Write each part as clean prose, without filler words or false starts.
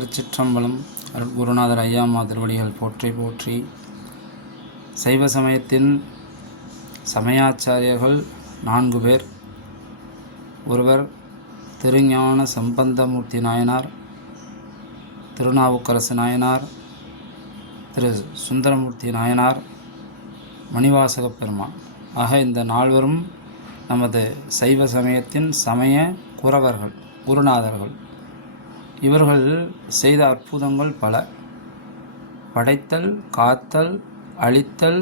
திருச்சிற்றம்பலம். அருட்குருநாதர் ஐயாமா திருவடிகள் போற்றி போற்றி. சைவ சமயத்தின் சமயாச்சாரியர்கள் 4 பேர். ஒருவர் திருஞான சம்பந்தமூர்த்தி நாயனார், திருநாவுக்கரசு நாயனார், திரு சுந்தரமூர்த்தி நாயனார், மணிவாசகப் பெருமான். ஆக இந்த 4வரும் நமது சைவ சமயத்தின் சமய குரவர்கள், குருநாதர்கள். இவர்கள் செய்த அற்புதங்கள் பல. படைத்தல், காத்தல், அழித்தல்,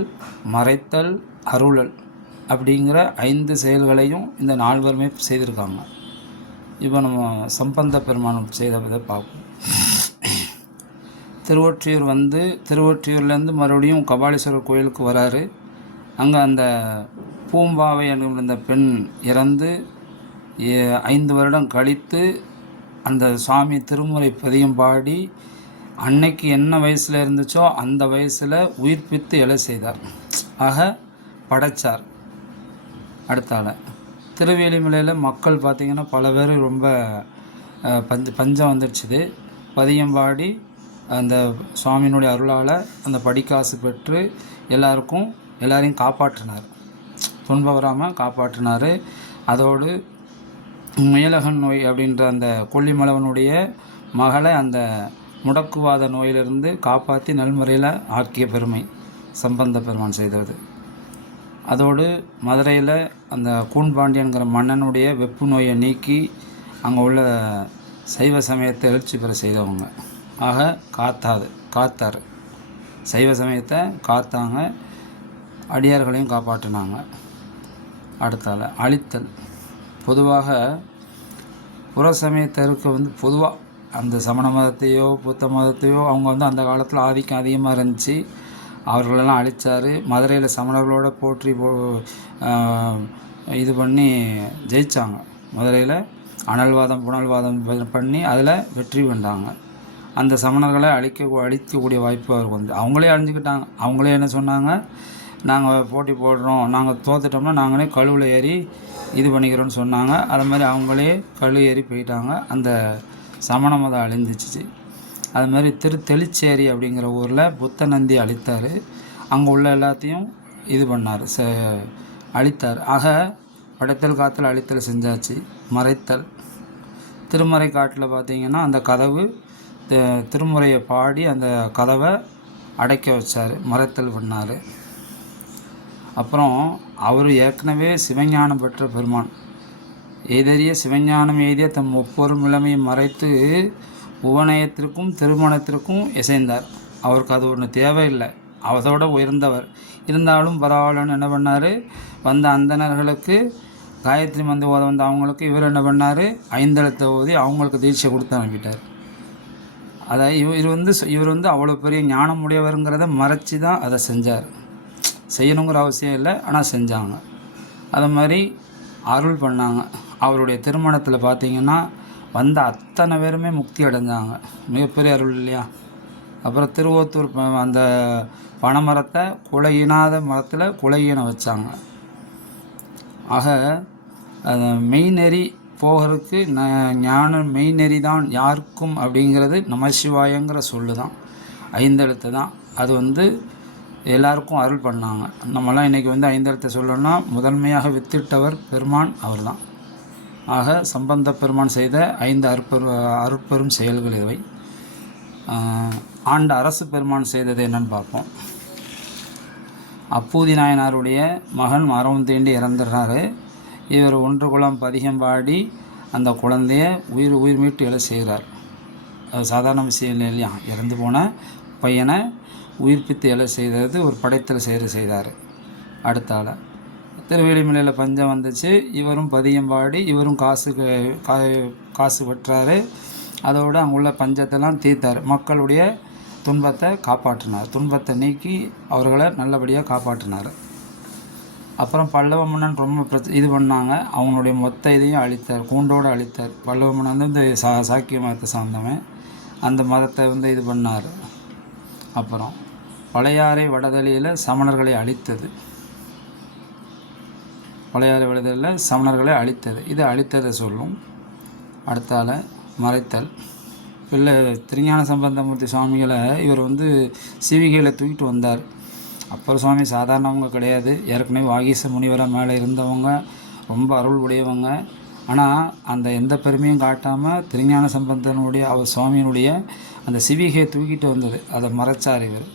மறைத்தல், அருளல் அப்படிங்கிற 5 செயல்களையும் இந்த 4வருமே செய்திருக்காங்க. இப்போ நம்ம சம்பந்த பெருமான் செய்ததை பார்ப்போம். திருவொற்றியூர்லேருந்து மறுபடியும் கபாலீஸ்வரர் கோயிலுக்கு வராரு. அங்கே அந்த பூம்பாவை என்கிற பெண் இறந்து 5 வருடம் கழித்து அந்த சுவாமி திருமுறை பதியம் பாடி அன்னைக்கு என்ன வயசில் இருந்துச்சோ அந்த வயசில் உயிர்ப்பித்து எழ செய்தார். ஆக படைச்சார். அடுத்தால திருவேலிமலையில் மக்கள் பார்த்திங்கன்னா பல பேர் ரொம்ப பஞ்சம் வந்துடுச்சுது. பதியம் பாடி அந்த சுவாமியினுடைய அருளால் அந்த படிக்காசு பெற்று எல்லாரையும் காப்பாற்றினார். துன்பம் வராமல் காப்பாற்றினார். அதோடு முயலகன் நோய் அப்படின்ற அந்த கொல்லிமலவனுடைய மகளை அந்த முடக்குவாத நோயிலிருந்து காப்பாற்றி நல்முறையில் ஆக்கிய பெருமை சம்பந்த பெருமான் செய்தது. அதோடு மதுரையில் அந்த கூன்பாண்டியன்கிற மன்னனுடைய வெப்பு நோயை நீக்கி அங்கே உள்ள சைவ சமயத்தை எழுச்சி பெற செய்தவங்க. ஆக காத்தார். சைவ சமயத்தை காத்தாங்க, அடியார்களையும் காப்பாற்றினாங்க. அடுத்தால அழித்தல். பொதுவாக புற சமயத்தருக்கு பொதுவாக அந்த சமண மதத்தையோ புத்த மதத்தையோ அவங்க அந்த காலத்தில் ஆதிக்கம் அதிகமாக இருந்துச்சு. அவர்களெல்லாம் அழித்தார். மதுரையில் சமணர்களோட போற்றி இது பண்ணி ஜெயித்தாங்க. மதுரையில் அனல்வாதம் புனல்வாதம் பண்ணி அதில் வெற்றி கொண்டாங்க. அந்த சமணர்களை அழிக்கக்கூடிய வாய்ப்பு அவருக்கு அவங்களே அழிஞ்சிக்கிட்டாங்க. அவங்களே என்ன சொன்னாங்க, நாங்கள் போட்டி போடுறோம், நாங்கள் தோத்துட்டோம்னா நாங்களே கழுவில் ஏறி இது பண்ணிக்கிறோன்னு சொன்னாங்க. அது மாதிரி அவங்களே கழு ஏறி போயிட்டாங்க. அந்த சமண மதம் அழிஞ்சிச்சு. அது மாதிரி தெளிச்சேரி அப்படிங்கிற ஊரில் புத்த நந்தி அழித்தார். அங்கே உள்ள எல்லாத்தையும் இது பண்ணார், அழித்தார். ஆக படைத்தல், காத்தல், அழித்தல் செஞ்சாச்சு. மறைத்தல். திருமறை காட்டில் பார்த்திங்கன்னா அந்த கதவு திருமுறையை பாடி அந்த கதவை அடைக்க வச்சார், மறைத்தல் பண்ணார். அப்புறம் அவர் ஏற்கனவே சிவஞானம் பெற்ற பெருமான். எய்தறிய சிவஞானம் எய்திய தம் ஒவ்வொரு நிலைமையை மறைத்து உபநயத்திற்கும் திருமணத்திற்கும் இசைந்தார். அவருக்கு அது ஒன்று தேவையில்லை, அதோட உயர்ந்தவர். இருந்தாலும் பரவாயில்லன்னு என்ன பண்ணார், வந்த அந்தணர்களுக்கு காயத்ரி மந்திரம் ஓத வந்த அவங்களுக்கு இவர் என்ன பண்ணார், 5 எழுத்தை ஓதி அவங்களுக்கு தீட்சை கொடுத்து அனுப்பிட்டார். அதாவது இவர் அவ்வளோ பெரிய ஞானம் உடையவருங்கிறத மறைச்சி தான் அதை செஞ்சார். செய்யணுங்கிற அவசியம் இல்லை, ஆனால் செஞ்சாங்க. அது மாதிரி அருள் பண்ணாங்க. அவருடைய திருமணத்தில் பார்த்திங்கன்னா வந்த அத்தனை பேருமே முக்தி அடைஞ்சாங்க. மிகப்பெரிய அருள் இல்லையா. அப்புறம் திருவோத்தூர் அந்த பனைமரத்தை குலையினாத மரத்தில் குலையின வச்சாங்க. ஆக மெய்நெறி போகிறதுக்கு ஞான மெய்நெறி தான் யாருக்கும் அப்படிங்கிறது நமசிவாயங்கிற சொல்லு தான், 5 எழுத்து தான். அது எல்லாருக்கும் அருள் பண்ணாங்க. நம்மளாம் இன்றைக்கி 5 எழுத்தை சொல்லணும்னா முதன்மையாக வித்திட்டவர் பெருமான் அவர் தான். ஆக சம்பந்த பெருமான் செய்த 5 அருட்பெரும் செயல்கள் இவை. ஆண்ட அரசு பெருமான் செய்தது என்னன்னு பார்ப்போம். அப்பூதி நாயனாருடைய மகன் மரம் தீண்டி இறந்துடுறாரு. இவர் 1 குலம் பதிகம் பாடி அந்த குழந்தைய உயிர் மீட்டு எழ செய்கிறார். அது சாதாரண விஷயம் இல்லை இல்லையா. இறந்து போன பையனை உயிர்ப்பித்து எழ செய்தது ஒரு படைத்தல் செய்தார். அடுத்தால திருவேலிமலையில் பஞ்சம் வந்துச்சு. இவரும் பதியம் பாடி இவரும் காசு பெற்றார். அதோடு அங்குள்ள பஞ்சத்தெல்லாம் தீர்த்தார். மக்களுடைய துன்பத்தை காப்பாற்றினார். துன்பத்தை நீக்கி அவர்களை நல்லபடியாக காப்பாற்றினார். அப்புறம் பல்லவ மன்னன் ரொம்ப இது பண்ணாங்க. அவங்களுடைய மொத்த இதையும் அழித்தார், கூண்டோடு அழித்தார். பல்லவ மன்னன் இந்த சாக்கிய மதத்தை சார்ந்தவன். அந்த மதத்தை இது பண்ணார். அப்புறம் பழையாறை வடதலியில் சமணர்களை அழித்தது. பழையாறை வடதலியில் சமணர்களை அழித்தது. இது அழித்ததை சொல்லும். அடுத்தால மறைத்தல். பிள்ளை திருஞான சம்பந்தமூர்த்தி சுவாமிகளை இவர் வந்து சிவிகையில் தூக்கிட்டு வந்தார். அப்பர் சுவாமி சாதாரணவங்க கிடையாது, ஏற்கனவே வாகீச முனிவராக மேலே இருந்தவங்க, ரொம்ப அருள் உடையவங்க. ஆனால் அந்த எந்த பெருமையும் காட்டாமல் திருஞான சம்பந்தனுடைய அவர் சுவாமியினுடைய அந்த சிவிகையை தூக்கிட்டு வந்தது, அதை மறைச்சார் இவர்.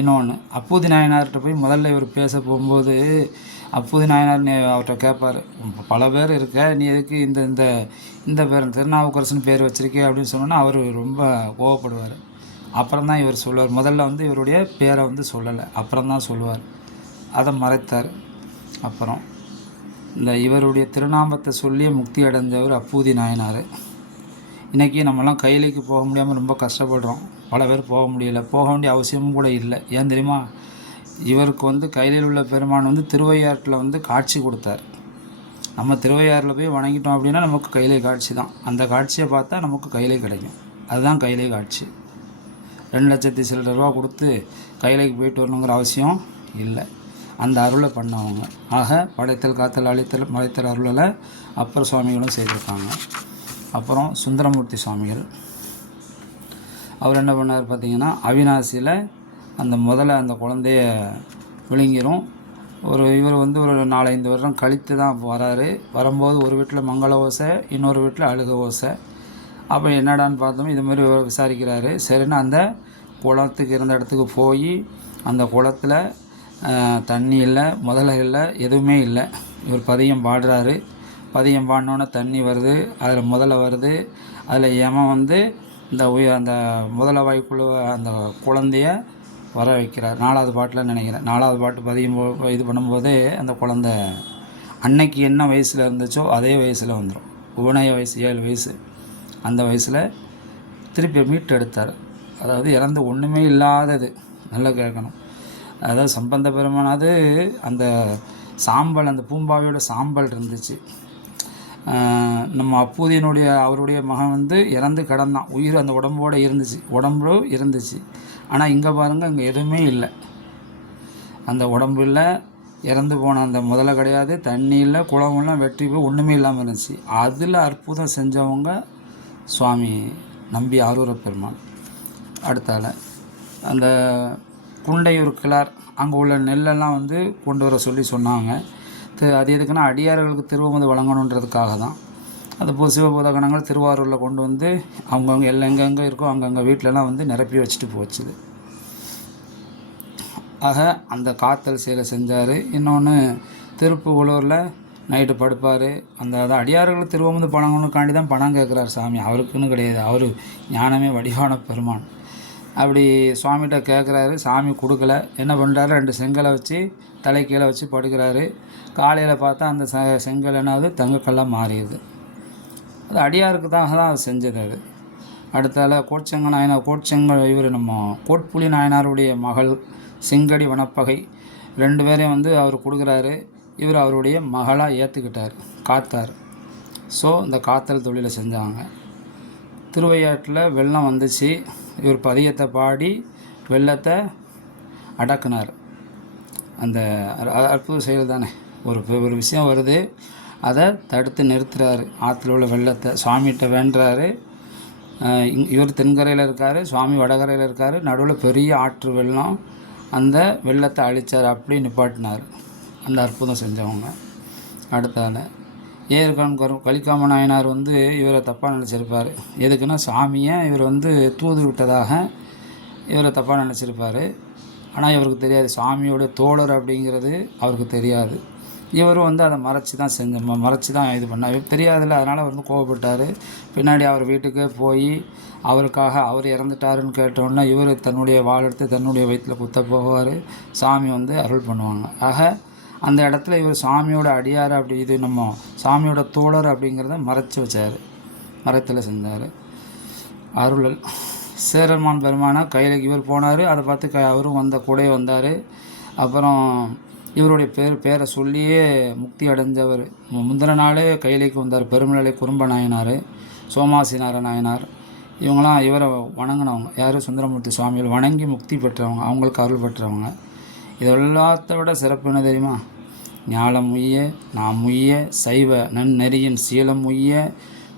இன்னொன்று, அப்பூதி நாயனார்கிட்ட போய் முதல்ல இவர் பேச போகும்போது அப்பூதி நாயனார் அவர்கிட்ட கேட்பார், பல பேர் இருக்க, நீ எதுக்கு இந்த இந்த இந்த பேர் திருநாவுக்கரசன் பேர் வச்சுருக்கே அப்படின்னு சொன்னோன்னா அவர் ரொம்ப கோவப்படுவார். அப்புறம் தான் இவர் சொல்லுவார். முதல்ல வந்து இவருடைய பேரை வந்து சொல்லலை, அப்புறம் தான் சொல்லுவார். அதை மறைத்தார். அப்புறம் இந்த இவருடைய திருநாமத்தை சொல்லியே முக்தி அடைஞ்சவர் அப்பூதி நாயனார். இன்றைக்கி நம்மலாம் கையிலைக்கு போக முடியாமல் ரொம்ப கஷ்டப்படுறோம். பல பேர் போக முடியல, போக வேண்டிய அவசியமும் கூட இல்லை. ஏன் தெரியுமா? இவருக்கு வந்து கையிலில் உள்ள பெருமான் வந்து திருவையாற்றில் வந்து காட்சி கொடுத்தார். நம்ம திருவையாறில் போய் வணங்கிட்டோம் அப்படின்னா நமக்கு கையிலை காட்சி தான். அந்த காட்சியை பார்த்தா நமக்கு கையிலை கிடைக்கும். அதுதான் கையிலை காட்சி. 2,00,000 சில்லற ரூபா கொடுத்து கையிலைக்கு போயிட்டு வரணுங்கிற அவசியம் இல்லை. அந்த அருளை பண்ணவங்க. ஆக படைத்தல் காத்தல் அழித்தல் மறைத்தல் அருளில் அப்பர் சுவாமிகளும் செய்திருக்காங்க. அப்புறம் சுந்தரமூர்த்தி சுவாமிகள், அவர் என்ன பண்ணார் பார்த்தீங்கன்னா, அவிநாசியில் அந்த முதல்ல அந்த குழந்தைய விழுங்கிரும். இவர் வந்து ஒரு 4-5 வருடம் கழித்து தான் வராரு. வரும்போது ஒரு வீட்டில் மங்கள ஓசை, இன்னொரு வீட்டில் அழுக ஓசை. அப்போ என்னடான்னு பார்த்தோம், இது மாதிரி விசாரிக்கிறாரு. சரின்னு அந்த குளத்துக்கு இருந்த இடத்துக்கு போய் அந்த குளத்தில் தண்ணி இல்லை, முதல்ல இல்லை, எதுவுமே இல்லை. இவர் பதியம் பாடுறாரு. பதியம் பாடினோன்னே தண்ணி வருது, அதில் முதல்ல வருது. அதில் யமன் வந்து அந்த முதல வாய்க்குள்ள அந்த குழந்தைய வர வைக்கிறார். 4வது பாட்டில் நினைக்கிறேன். 4வது பாட்டு பதியம் இது பண்ணும்போதே அந்த குழந்தை அன்னைக்கு என்ன வயசில் இருந்துச்சோ அதே வயசில் வந்துடும். உபநய வயசு 7 வயசு. அந்த வயசில் திருப்பி மீட்டு எடுத்தார். அதாவது இறந்து ஒன்றுமே இல்லாதது. நல்லா கேட்கணும். அதாவது சம்பந்த பெருமானாவது அந்த சாம்பல், அந்த பூம்பாவையோட சாம்பல் இருந்துச்சு. நம்ம அப்பூதியினுடைய அவருடைய மகன் வந்து இறந்து கிடந்தான். உயிர் அந்த உடம்போடு இருந்துச்சு. ஆனால் இங்கே பாருங்கள், இங்கே எதுவுமே இல்லை. அந்த உடம்பு இல்லை, இறந்து போன அந்த முதல்ல கிடையாது, தண்ணி இல்லை, குளம்லாம் வெற்றி போய் ஒன்றுமே இல்லாமல் இருந்துச்சு. அதில் அற்புதம் செஞ்சவங்க சுவாமி நம்பி ஆரூர பெருமான். அடுத்தால அந்த குண்டையூர் கிளார், அங்கே உள்ள நெல்லெல்லாம் வந்து கொண்டு வர சொன்னாங்க. அது எதுக்குன்னா அடியார்களுக்கு திருவமுது வழங்கணுன்றதுக்காக தான். அது போல் சிவபூதகணங்கள் திருவாரூரில் கொண்டு வந்து அவங்கவுங்க எங்கெங்கே இருக்கோ அங்கங்கே வீட்டிலலாம் வந்து நிரப்பி வச்சுட்டு போச்சுது. ஆக அந்த காத்தல் செயலை செஞ்சார். இன்னொன்று, திருப்புகலூரில் நைட்டு படுப்பார். அந்த அடியார்களுக்கு திருவமுது பணங்கணுக்காண்டி தான் பணம் கேட்குறாரு சாமி, அவருக்குன்னு கிடையாது. அவர் ஞானமே வடிவான பெருமான். அப்படி சுவாமிகிட்ட கேட்குறாரு, சாமி கொடுக்கல. என்ன பண்ணுறாரு, 2 செங்கலை வச்சு தலை கீழே வச்சு படுக்கிறாரு. காலையில் பார்த்தா அந்த செங்கல் என்னாவது தங்கக்கல்லாக மாறிடுது. அது அடியாருக்கு தான் அது செஞ்சது. அது அடுத்தால கோட்செங்க நாயனார், இவர் நம்ம கோட்புலி நாயனாருடைய மகள் செங்கடி வனப்பகை, 2 பேரையும் வந்து அவர் கொடுக்குறாரு. இவர் அவருடைய மகளாக ஏற்றுக்கிட்டார், காத்தார். ஸோ இந்த காத்தல் தொழிலை செஞ்சாங்க. திருவையாற்றில் வெள்ளம் வந்துச்சு. இவர் பதியத்தை பாடி வெள்ளத்தை அடக்குனார். அந்த அற்புத செயல் தானே. ஒரு விஷயம் வருது, அதை தடுத்து நிறுத்துறாரு. ஆற்றுல உள்ள வெள்ளத்தை சுவாமிகிட்ட வேண்டுறாரு. இவர் தென்கரையில் இருக்கார், சுவாமி வடகரையில் இருக்கார். நடுவில் பெரிய ஆற்று வெள்ளம், அந்த வெள்ளத்தை அழித்தார், அப்படி நிப்பாட்டினார். அந்த அற்புதம் செஞ்சவங்க. அடுத்தால ஏற்கான் கலிக்காம நாயனார் வந்து இவரை தப்பாக நினச்சிருப்பார். எதுக்குன்னா சாமியை இவர் வந்து தூது விட்டதாக இவரை தப்பாக நினச்சிருப்பார். ஆனால் இவருக்கு தெரியாது, சாமியோட தோழர் அப்படிங்கிறது அவருக்கு தெரியாது. இவரும் வந்து அதை மறைச்சி தான் இது பண்ணார். தெரியாதுல்ல, அதனால் அவர் வந்து கோவப்பட்டார். பின்னாடி அவர் வீட்டுக்கே போய் அவருக்காக அவர் இறந்துட்டாருன்னு கேட்டோன்னா இவர் தன்னுடைய வாள் எடுத்து தன்னுடைய வயிற்றில் குத்த போவார். சாமி வந்து அருள் பண்ணுவாங்க. ஆக அந்த இடத்துல இவர் சாமியோட அடியார், அப்படி இது நம்ம சாமியோட தோழர் அப்படிங்கிறத மறைச்சி வச்சார், மரத்தில் செஞ்சார். அருளல் சேரமான் பெருமானா கையில் இவர் போனார். அதை பார்த்து அவரும் கூட வந்தார். அப்புறம் இவருடைய பேரை சொல்லியே முக்தி அடைஞ்சவர். முந்தின நாளே கையிலைக்கு வந்தார். பெருமலை குறும்ப நாயனார், சோமாசினார நாயனார், இவங்களாம் இவரை வணங்கினவங்க. யார்? சுந்தரமூர்த்தி சுவாமிகள் வணங்கி முக்தி பெற்றவங்க, அவங்களுக்கு அருள் பெற்றவங்க. இது எல்லாத்த விட சிறப்பு என்ன தெரியுமா? ஞாலம் உய்ய நாம் உய்ய சைவ நன்னெறியின் சீலம் உய்ய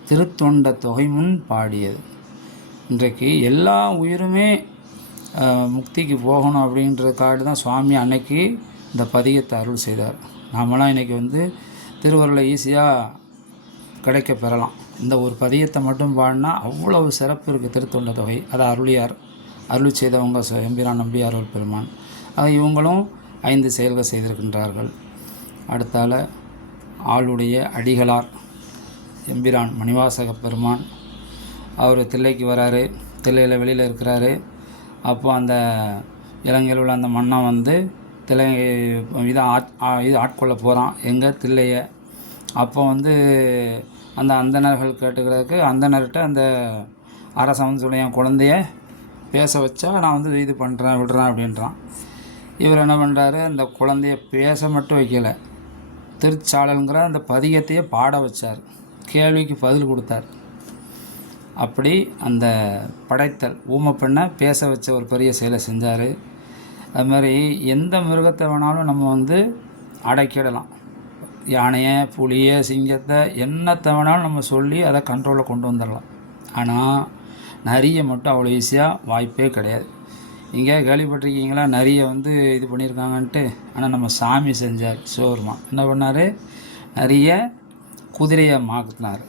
திருத்தொண்ட தொகை முன் பாடியது. இன்றைக்கு எல்லா உயிருமே முக்திக்கு போகணும் அப்படின்றதுக்காக தான் சுவாமி அன்னைக்கு இந்த பதிகத்தை அருள் செய்தார். நாமெல்லாம் இன்றைக்கி வந்து திருவருளை ஈஸியாக கிடைக்க பெறலாம். இந்த ஒரு பதிகத்தை மட்டும் பாடினா அவ்வளவு சிறப்பு இருக்குது. திருத்தொண்ட தொகை அதை அருள் செய்தவங்க எம்பிரான் நம்பியாரூர் பெருமான். இவங்களும் 5 செயல்கள் செய்திருக்கின்றார்கள். அடுத்தால ஆளுடைய அடிகளார் எம்பிரான் மணிவாசக பெருமான். அவர் தில்லைக்கு வராரு. தில்லையில் வெளியில் இருக்கிறாரு. அப்போ அந்த இலங்கையில் உள்ள அந்த மன்னன் வந்து தில்லை இது ஆட்கொள்ள போகிறான் எங்கே தில்லையை. அப்போ வந்து அந்த அந்தணர்கள் கேட்டுக்கிறதுக்கு அந்தணர்கிட்ட அந்த அரசன் வந்து சொல்ல என் குழந்தைய பேச வச்சா நான் வந்து இது பண்ணுறேன் விடுறேன் அப்படின்றான். இவர் என்ன பண்ணுறாரு, அந்த குழந்தைய பேச மட்டும் வைக்கலை, திருச்சாளல்ங்கிற அந்த பதிகத்தையே பாட வச்சார். கேள்விக்கு பதில் கொடுத்தார். அப்படி அந்த படைத்தல் ஊமை பெண்ணை பேச வச்ச ஒரு பெரிய செயலை செஞ்சார். அது மாதிரி எந்த மிருகத்தை வேணாலும் நம்ம வந்து அடக்கிடலாம். யானையை, புலியை, சிங்கத்தை, என்னத்தை வேணாலும் நம்ம சொல்லி அதை கண்ட்ரோலில் கொண்டு வந்துடலாம். ஆனால் நரியை மட்டும் அவ்வளோ ஈஸியாக வாய்ப்பே கிடையாது. இங்கே கேள்விப்பட்டிருக்கீங்களா, நரியை வந்து இது பண்ணியிருக்காங்கன்ட்டு. ஆனால் நம்ம சாமி செஞ்சார். சிவபெருமான் என்ன பண்ணார், நரியை குதிரையை மாற்றினார்.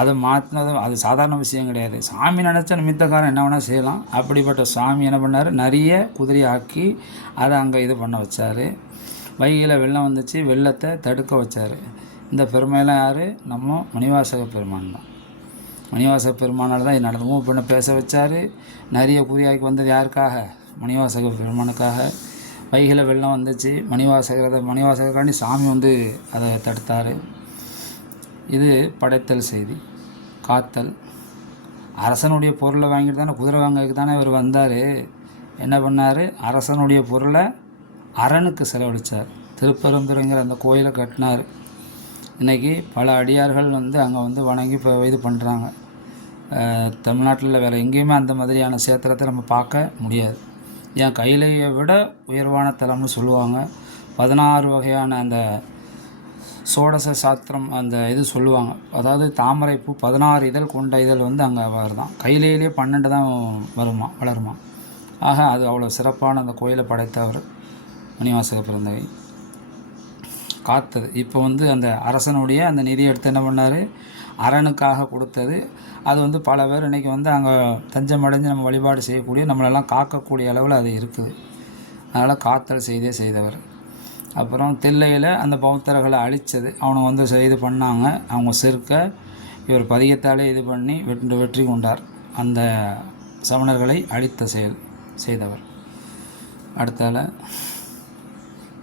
அதை மாற்றினது அது சாதாரண விஷயம் கிடையாது. சாமி நினச்சா நிமித்தக்காரன் என்ன வேணால் செய்யலாம். அப்படிப்பட்ட சாமி என்ன பண்ணார், நிறைய குதிரையை ஆக்கி அதை அங்கே இது பண்ண வச்சார். வைகையில் வெள்ளம் வந்துச்சு, வெள்ளத்தை தடுக்க வச்சார். இந்த பெருமையெல்லாம் யார், நம்ம மணிவாசக பெருமான் தான். மணிவாசக பெருமானால் தான் இது நடந்து ஊமை பெண்ணை பேச வச்சார். நிறைய குதிரையாக்கி வந்தது யாருக்காக, மணிவாசக பெருமானுக்காக. வைகையில் வெள்ளம் வந்துச்சு, மணிவாசகராண்டி சாமி வந்து அதை தடுத்தார். இது படைத்தல் செய்தி. காத்தல், அரசனுடைய பொருளை வாங்கிட்டு தானே குதிரை வாங்கிறதுக்கு தானே இவர் வந்தார். என்ன பண்ணார், அரசனுடைய பொருளை அரணுக்கு செலவழித்தார். திருப்பெருந்துறைங்கிற அந்த கோயிலை கட்டினார். இன்றைக்கி பல அடியார்கள் வந்து அங்கே வந்து வணங்கி இப்போ இது பண்ணுறாங்க. தமிழ்நாட்டில் வேறு எங்கேயுமே அந்த மாதிரியான சேத்திரத்தை நம்ம பார்க்க முடியாது. என் கையிலையை விட உயர்வான தலம்னு சொல்லுவாங்க. 16 வகையான அந்த சோடச சாத்திரம் அந்த இது சொல்லுவாங்க. அதாவது தாமரைப்பூ 16 இதழ் கொண்ட இதழ் வந்து அங்கே வருதான். கையிலேயே 12 தான் வளருமா. ஆக அது அவ்வளோ சிறப்பான அந்த கோயிலை படைத்தவர் மணிவாசக பெருந்தகை. காத்தது இப்போ வந்து அந்த அரசனுடைய அந்த நிதியை எடுத்து என்ன பண்ணார், அரணுக்காக கொடுத்தது. அது வந்து பல பேர் இன்றைக்கி வந்து அங்கே தஞ்சம் அடைஞ்சு நம்ம வழிபாடு செய்யக்கூடிய நம்மளெல்லாம் காக்கக்கூடிய அளவில் அது இருக்குது. அதனால் காத்தல் செய்தே செய்தவர். அப்புறம் தில்லையில் அந்த பௌத்தர்களை அழித்தது அவனை வந்து இது பண்ணாங்க. அவங்க செருக்க இவர் பதிகத்தாலே இது பண்ணி வெற்றி கொண்டார். அந்த சமணர்களை அழித்த செயல் செய்தவர். அடுத்தால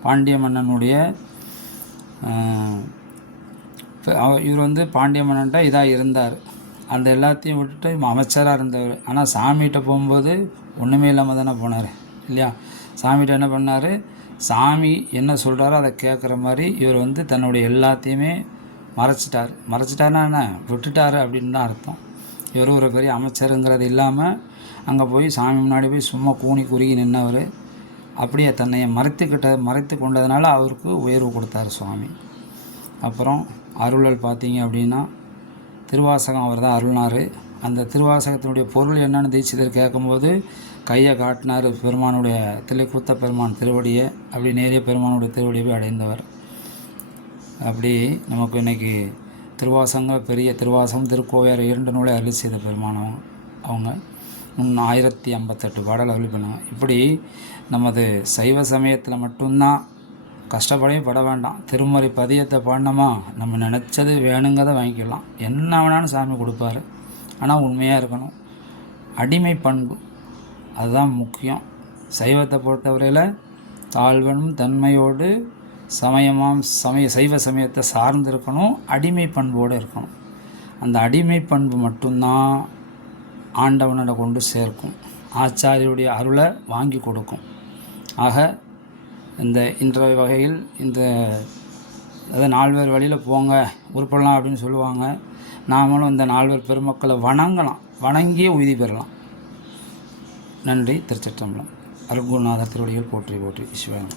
பாண்டிய மன்னனுடைய இவர் வந்து பாண்டிய மன்னன்ட்ட இதாக இருந்தார். அந்த எல்லாத்தையும் விட்டுட்டு அமைச்சராக இருந்தவர். ஆனால் சாமிகிட்ட போகும்போது ஒன்றுமே இல்லாமல் தானே போனார் இல்லையா. சாமிகிட்ட என்ன பண்ணார், சாமி என்ன சொல்கிறாரோ அதை கேட்குற மாதிரி இவர் வந்து தன்னுடைய எல்லாத்தையுமே மறைச்சிட்டாருன்னா என்ன, விட்டுட்டார் அப்படின்னு தான் அர்த்தம். இவர் ஒரு பெரிய அமைச்சருங்கிறது இல்லாமல் அங்கே போய் சாமி முன்னாடி போய் சும்மா கூனி குறுகி நின்றவர். அப்படியே தன்னை மறைத்து கொண்டதுனால அவருக்கு உயர்வு கொடுத்தார் சுவாமி. அப்புறம் அருளல் பார்த்தீங்க அப்படின்னா திருவாசகம் அவர் தான் அருள்னார். அந்த திருவாசகத்தினுடைய பொருள் என்னென்னு தீட்சிதர் கேட்கும்போது கையை காட்டினார். பெருமானுடைய தில்லை கூத்த பெருமான் திருவடியை அப்படி நேரிய பெருமானுடைய திருவடியை போய் அடைந்தவர். அப்படி நமக்கு இன்றைக்கி திருவாசகம் பெரிய திருவாசகம் திருக்கோவையார் 2 நூலை அருளி செய்த பெருமானம் அவங்க 1058 பாடல் அருளி பண்ணாங்க. இப்படி நமது சைவ சமயத்தில் மட்டும்தான் கஷ்டப்படவே பட வேண்டாம். திருமறை பதியத்தை பாடினோமா நம்ம நினச்சது வேணுங்கிறத வாங்கிக்கலாம். என்ன வேணாலும் சாமி கொடுப்பாரு. ஆனால் உண்மையாக இருக்கணும். அடிமை பண்பு அதுதான் முக்கியம். சைவத்தை பொறுத்தவரையில் தாழ்வனும் தன்மையோடு சைவ சமயத்தை சார்ந்து இருக்கணும். அடிமை பண்போடு இருக்கணும். அந்த அடிமை பண்பு மட்டும்தான் ஆண்டவனோட கொண்டு சேர்க்கும், ஆச்சாரியுடைய அருளை வாங்கி கொடுக்கும். ஆக இன்றைய வகையில் அதாவது 4 பேர் வழியில் போங்க உருப்படலாம் அப்படின்னு சொல்லுவாங்க. நாமளும் இந்த 4 பேர் பெருமக்களை வணங்கியே உய்தி பெறலாம். நன்றி. திருச்சிற்றம்பலம். அருட்குருநாதர் திருவடிகள் போற்றி போற்றி. ஈஸ்வரன்.